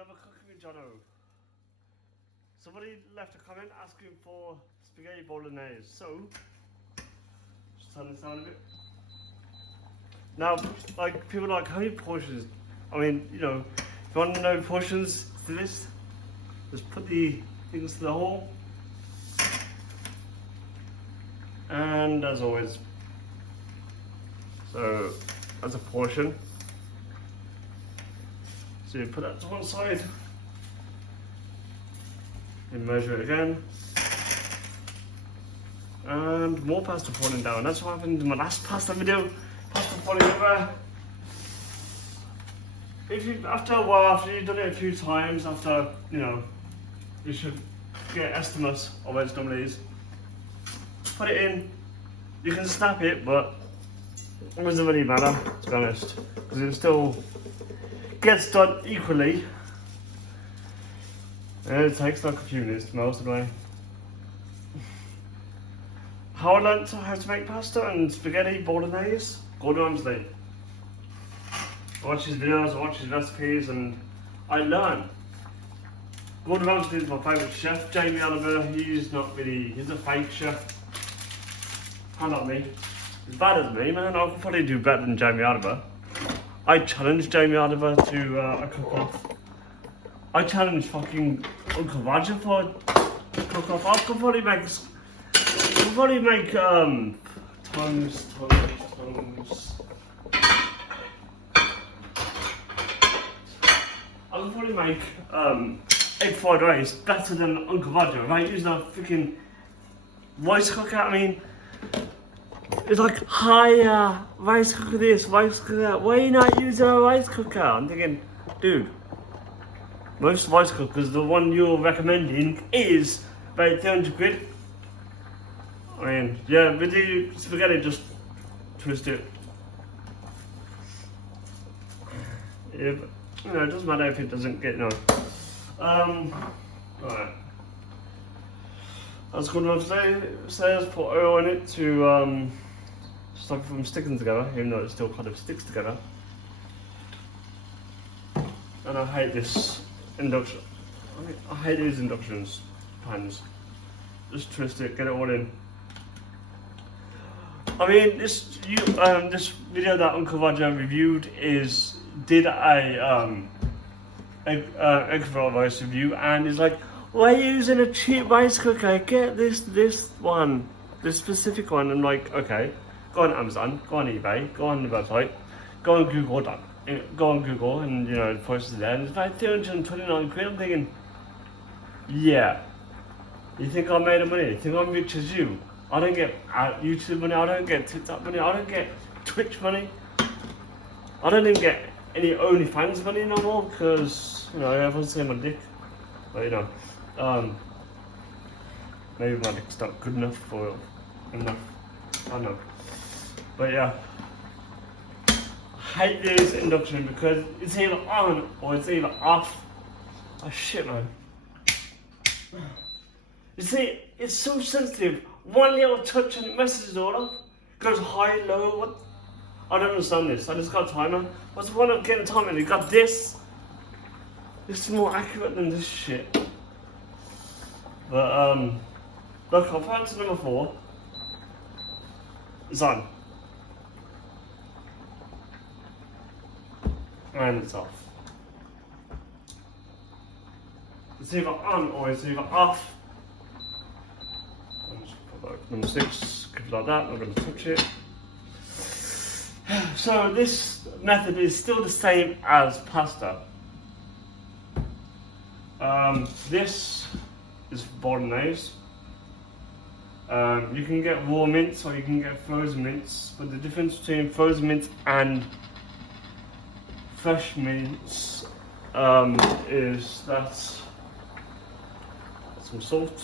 another cooking with JONO. Somebody left a comment asking for spaghetti bolognese, so just turn this down a bit. Now, like, people are like, how many portions? I mean, you know, if you want to know portions to this, just put the things to the hole. And as always, so that's a portion. So you put that to one side, and measure it again, and more pasta falling down. That's what happened in my last pasta video. Pasta falling over. If you, after a while, after you've done it a few times, after, you know, you should get estimates of what it normally is. Put it in. You can snap it, but it doesn't really matter, to be honest, because it still gets done equally. And it takes like a few minutes to most of the way. How I learned how to make pasta and spaghetti bolognese? Gordon Ramsay. I watch his videos, I watch his recipes, and I learn. Gordon Ramsay is my favourite chef. Jamie Oliver, he's not really, he's a fake chef. Not me. As bad as me, man. I could probably do better than Jamie Oliver. I challenged Jamie Oliver to a cook-off. I challenged fucking Uncle Roger for a cook-off. I could probably make tongues. I could probably make egg fried rice better than Uncle Roger, right? Using a freaking rice cooker. I mean, it's like, hi, rice cooker this, rice cooker that. Why are you not using a rice cooker? I'm thinking, dude, most rice cookers, the one you're recommending is about 300 quid. I mean, yeah, with the spaghetti, just twist it. Yeah, but, you know, it doesn't matter if it doesn't get, no. Alright. That's good enough today. Says put oil in it to stop it from sticking together, even though it still kind of sticks together. And I hate this induction. I hate these induction pans. Just twist it, get it all in. I mean, this video that Uncle Roger reviewed did a egg fried rice review, and he's like, why are you using a cheap rice cooker? Get this one, this specific one. I'm like, okay, go on Amazon, go on eBay, go on the website, go on Google, and you know, the prices there, and it's about 329 quid. I'm thinking, yeah, you think I made money? You think I'm rich as you? I don't get YouTube money, I don't get TikTok money, I don't get Twitch money, I don't even get any OnlyFans money no more, because, you know, everyone's saying my dick, but you know. Maybe my dick's not good enough for enough. I don't know. But yeah. I hate this induction because it's either on or it's either off. Oh shit, man. You see, it's so sensitive. One little touch and it messes it all up. Goes high, low, what? I don't understand this. I just got a timer. What's the point of getting a timer? You got this. This is more accurate than this shit. But look, I'll put it to number 4. It's on. And it's off. It's either on or it's either off. I'll just put that number 6, keep it like that, I'm not going to touch it. So this method is still the same as pasta. This is bolognese. You can get raw mince or you can get frozen mince, but the difference between frozen mince and fresh mince is that some salt,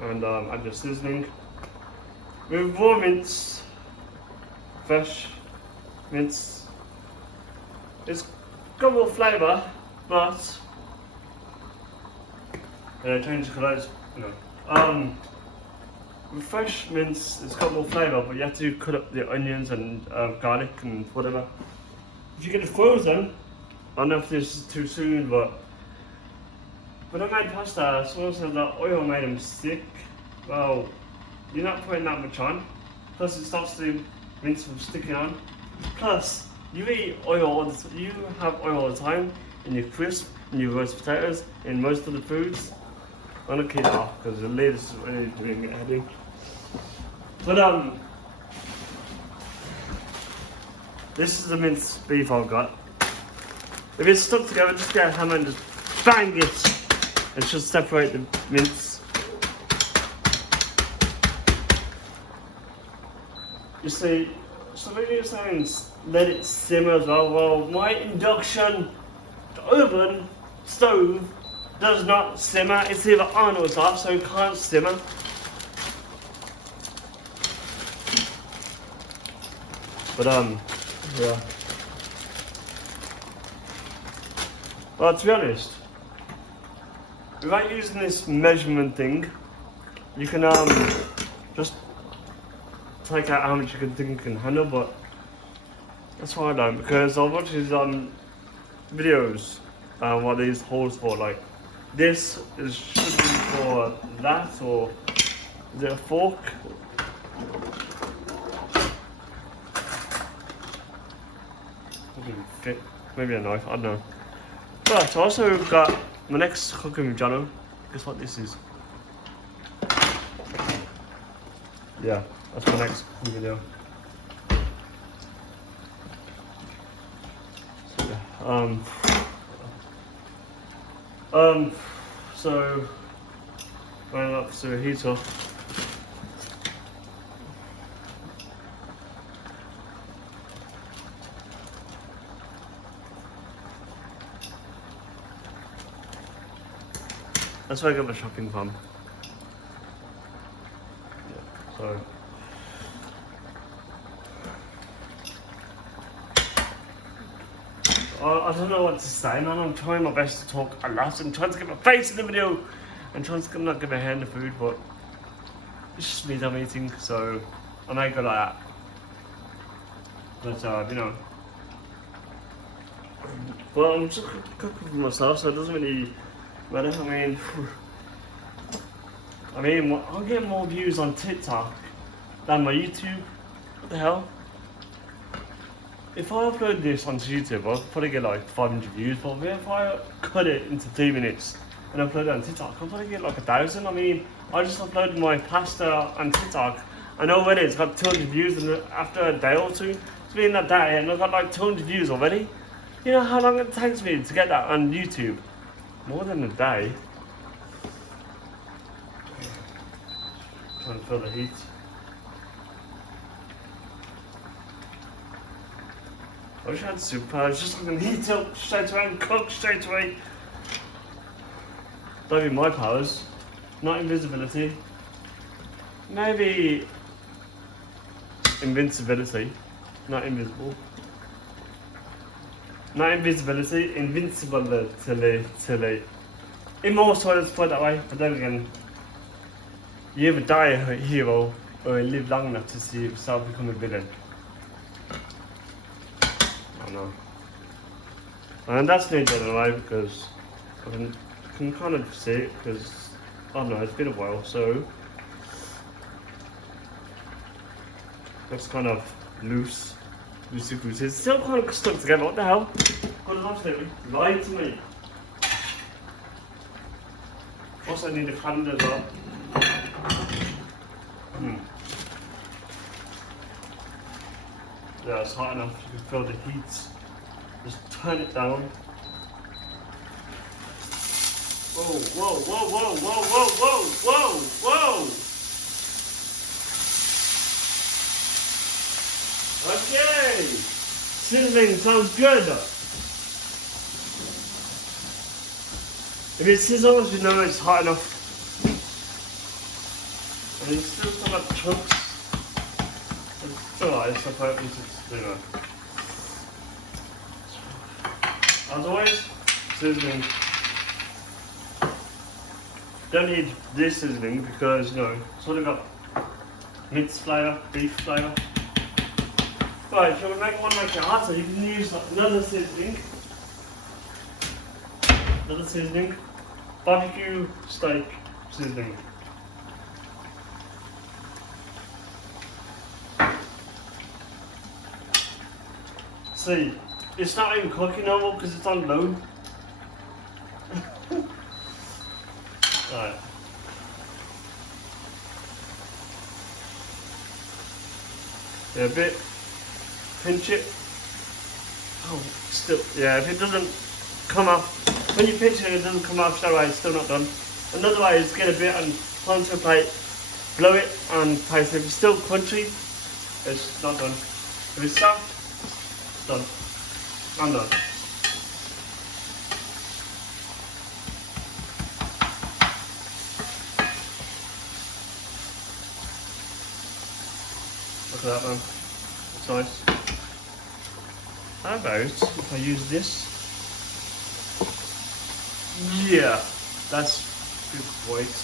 and add your seasoning. With raw mince, fresh mince, it's got more flavour, but change the colours, you know. with fresh mince, it's got more flavour, but you have to cut up the onions and garlic and whatever. If you get it frozen, I don't know if this is too soon, but when I made pasta, someone said that oil made them stick. Well, you're not putting that much on. Plus, it stops the mince from sticking on. Plus, you eat oil all the time. You have oil all the time in your crisp, in your roast potatoes, in most of the foods. I'm gonna keep it off because the lid is really doing it heavy. But this is the minced beef I've got. If it's stuck together, just get a hammer and just bang it. It should separate the mince. You see, some of you saying let it simmer as well. Well, my induction oven stove does not simmer. It's either on or it's off, so it can't simmer. But yeah. Well, to be honest, without using this measurement thing, you can just take out how much you think you can handle, but that's why I don't, because I'll watch these videos what these holes for, like this should be for that, or is it a fork? Doesn't fit, maybe a knife, I don't know. But I also got my next cooking with JONO. Guess what this is? Yeah, that's my next cooking video. So running up to a heater. That's where I got my shopping from. Yeah, so I don't know what to say, man. I'm trying my best to talk a lot and trying to get my face in the video and trying to not get my hand in the food, but it's just me that I'm eating, so I might go like that. But you know, well, I'm just cooking for myself, so it doesn't really matter. I mean, I'll get more views on TikTok than my YouTube. What the hell? If I upload this onto YouTube, I'll probably get like 500 views, but if I cut it into 3 minutes and upload it on TikTok, I'll probably get like 1,000. I mean, I just uploaded my pasta on TikTok and already it's got 200 views, and after a day or two, it's been that day and I've got like 200 views already. You know how long it takes me to get that on YouTube? More than a day. Trying to feel the heat. I wish I had superpowers, just so I can heat up straight away and cook straight away. Don't be my powers. Not invisibility. Maybe invincibility. Not invisible. Not invisibility, invincibility. Immortal, let's put it that way. But then again, you either die a hero or you live long enough to see yourself become a villain. I don't know. And that's neither anyway, because I can kind of see it, because I don't know, it's been a while, so that's kind of loosey goosey. It's still kind of stuck together. What the hell? God has absolutely lied to me. Also, I need a calendar as well. Yeah, it's hot enough. You can feel the heat. Just turn it down. Whoa, whoa, whoa, whoa, whoa, whoa, whoa, whoa, whoa! Okay! Sizzling sounds good. If it sizzles, you know it's hot enough. And it's still some like chunks. It's alright, I suppose it's, you know. As always, sizzling. Don't need this sizzling because, you know, it's only got mince flavour, beef flavour. Right, shall we make one like that? So you can use another seasoning. Barbecue steak seasoning. See, it's not even cooking no more because it's on low. Right. Yeah, a bit. Pinch it. Oh, still. Yeah, if it doesn't come off, when you pinch it and it doesn't come off straight away, it's still not done. Another way is get a bit and put onto a plate, blow it and paste it. If it's still crunchy, it's not done. If it's soft, it's done. I'm done. Look at that, man. It's nice. How about if I use this? Yeah, that's good white.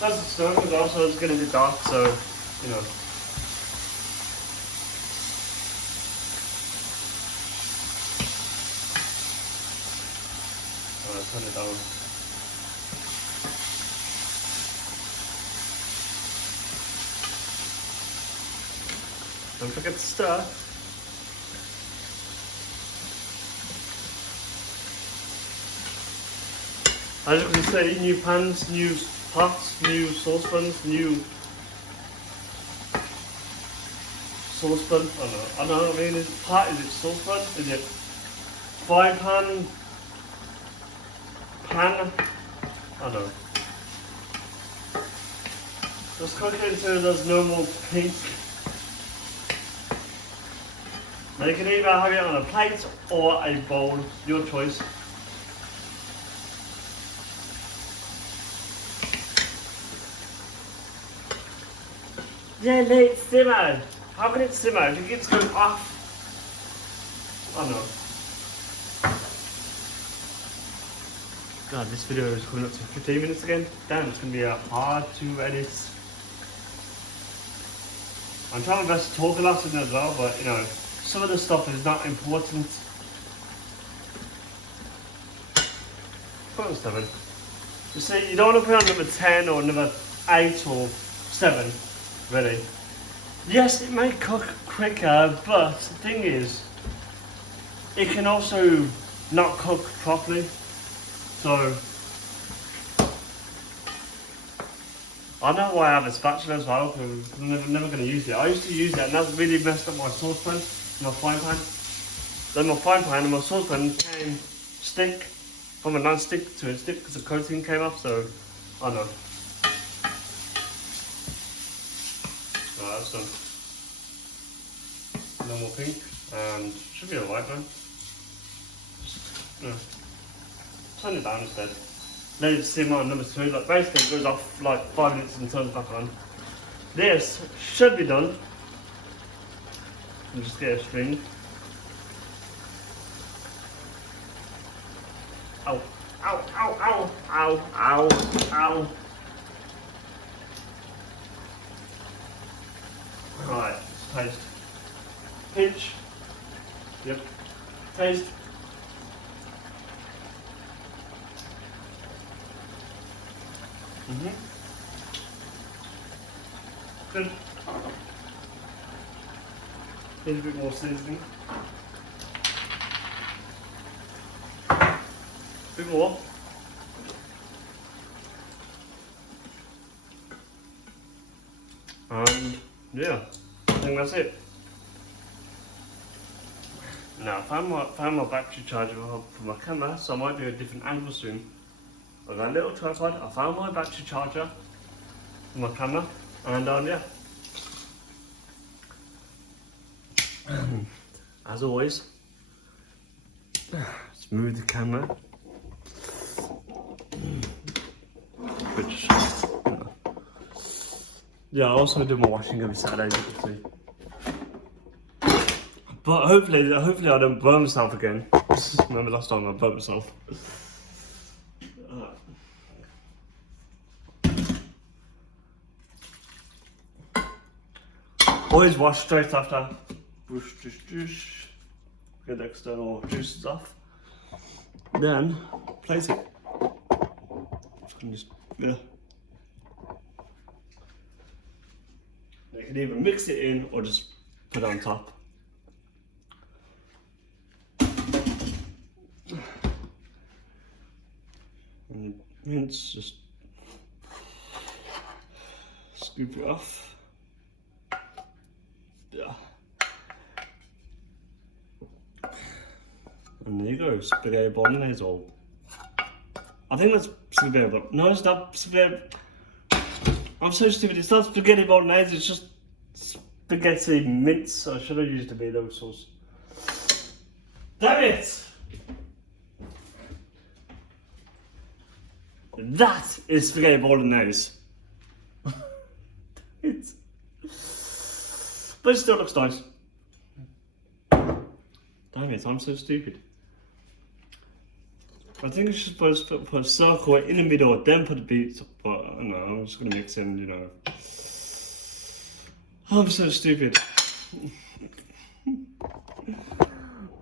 That's the stone, but also it's going to be dark, so, you know. Alright, turn it down. Don't forget to stir. As you can see, new pans, new pots, new saucepans, new saucepan. I don't know. I mean, is it pot? Is it saucepan? Is it frying pan? Pan? I don't know. Just cook it until there's no more pink. Now you can either have it on a plate or a bowl, your choice. Yeah, let it simmer. How can it simmer if it keeps going off? Oh no. God, this video is coming up to 15 minutes again. Damn, it's going to be hard to edit. I'm trying my best to talk a lot in it as well, but you know, some of the stuff is not important. Put on 7. You see, you don't want to put on number 10 or number 8 or 7. Ready? Yes, it may cook quicker, but the thing is, it can also not cook properly. So, I know why I have a spatula as well, because I'm never going to use it. I used to use it, and that's really messed up my saucepan, my frying pan. Then my frying pan and my saucepan came stick from a non-stick to a stick because the coating came off. So, I know. Alright, that's done. No more pink, and should be alright then. Turn it down instead. Let it simmer on number 2. Like basically it goes off like 5 minutes and turns back on. This should be done. And just get a string. Ow, ow, ow, ow, ow, ow, ow. Right, let's taste. Pinch. Yep. Taste. Good. Need a bit more seasoning. Bit more. And yeah, I think that's it. Now I found my battery charger for my camera, so I might do a different angle soon. I've got a little tripod, I found my battery charger for my camera, and yeah. As always, smooth the camera. Which, yeah, I also do my washing every Saturday, as you can see. But hopefully I don't burn myself again. Remember last time I burnt myself. Always wash straight after. Whoosh. Get the external juices off. Then place it. Just, yeah. You can either mix it in or just put it on top. And mince, just scoop it off. Yeah. And there you go, spaghetti bolognese roll. I think that's spaghetti, but no, it's not spaghetti. I'm so stupid, it's not spaghetti bolognese, it's just spaghetti mince. I should have used the tomato sauce. Damn it! That is spaghetti bolognese. But it still looks nice. Damn it, I'm so stupid. I think I should put a circle in the middle, then put the beets, but I don't know, I'm just gonna mix in, you know. I'm so stupid.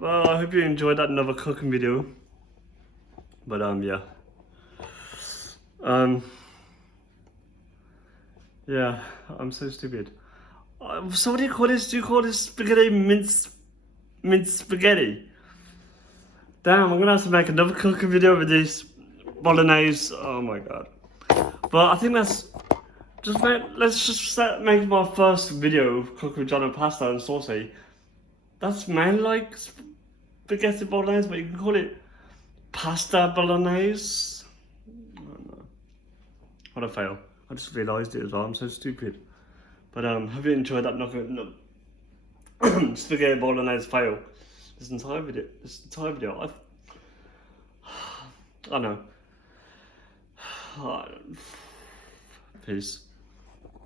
Well, I hope you enjoyed that another cooking video. But yeah. Yeah, I'm so stupid. So what do you call this? Do you call this spaghetti mince spaghetti? Damn, I'm gonna have to make another cooking video with this bolognese. Oh my god. But I think let's just make my first video cooking with JONO pasta and saucy. That's mainly like spaghetti bolognese, but you can call it pasta bolognese. I don't know. What a fail. I just realised it as well, I'm so stupid. But hope you enjoyed that spaghetti bolognese fail. This entire video, I don't know. Peace.